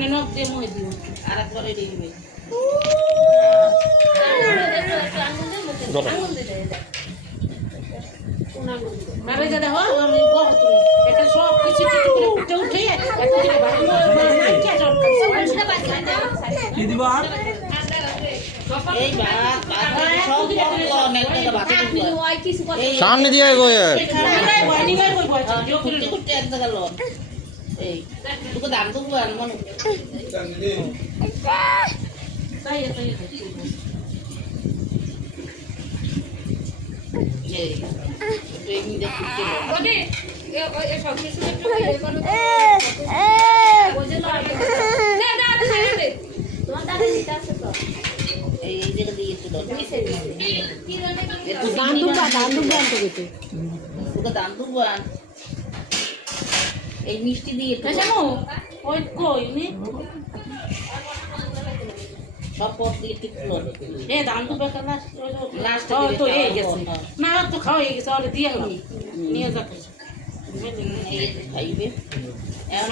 মানে নখ দিয়ে মই দিও আর একবার এই দিবে মারে যা দেখো আমি বড় তুমি এটা সব কিছু কিছু করে উঠে উঠে একটা দিকে ভালো মাইকা জল কি দিবা এই বাত সব বড় নেকটা বাতে এই সামনে দিয়ে গো বনি গই কই জো করে করতে এক জায়গা লন এই তুই দাম তো আন মন তাই এই এই নি দেখতে ওকে এ সব কিছু একটু করে করো ওই যে না না খাইলে দে তোমার দাদা নিতে আসে তো এই জায়গা দিয়ে একটু দাও একটু দাম দুবা তো গেছে তোকে দাম দুবা এই মিষ্টি দিয়ে একটু কাশামু ওই কই নি সব পথ দিয়ে ঠিক করো এ দাম দুবা কালা লাস্ট তো এই গেছে না তো খাওয়া হয়ে গেছে আর দিয়ে হলো নিয়ে যা এই খাইবে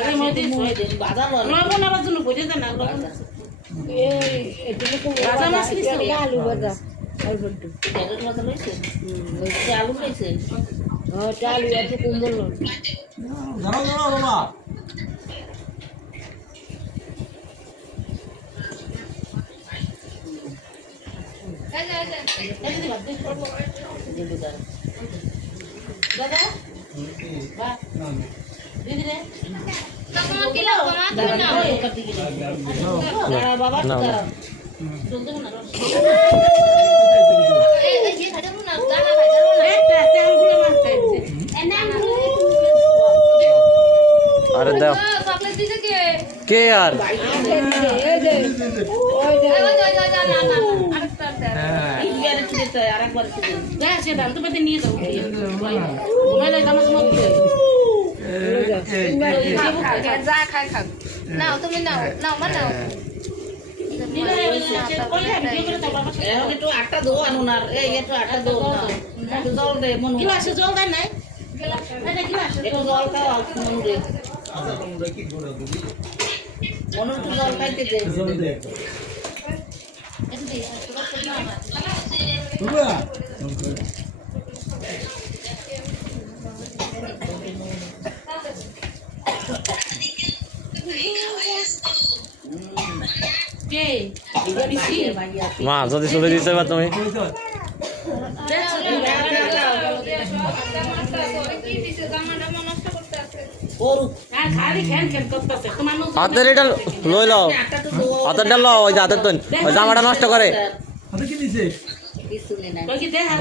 এর মধ্যে সই দেন বাজার লবণ আবার জন্য বইতে দেন না লবণ এই এগুলো তো ভাজা মাছ নিছে আলু ভাজা আর বড় তেলের মতো লইছে ওই আলু লইছে আলু আছে কুমড়ো দাঁড়াও দাঁড়াও বাবা দাদা বাহ দিদি রে বাবা চলতে না আরে দাও কে আর নিয়ে যাবো যা খাই খাও নাও তুমি নাও নাও মা নাও একটু আটটা দো আনুন আর এই একটু আটটা দো একটু জল দে মনু গ্লাসে জল দেন নাই একটু জল খাও মনু রে মনু একটু জল খাইতে দে মা যদি চলে দিতে পার তুমি হাতের এটা লই লও হাতেরটা লও ওই যে হাতের তো ওই জামাটা নষ্ট করে কি দিছে কিছু নেই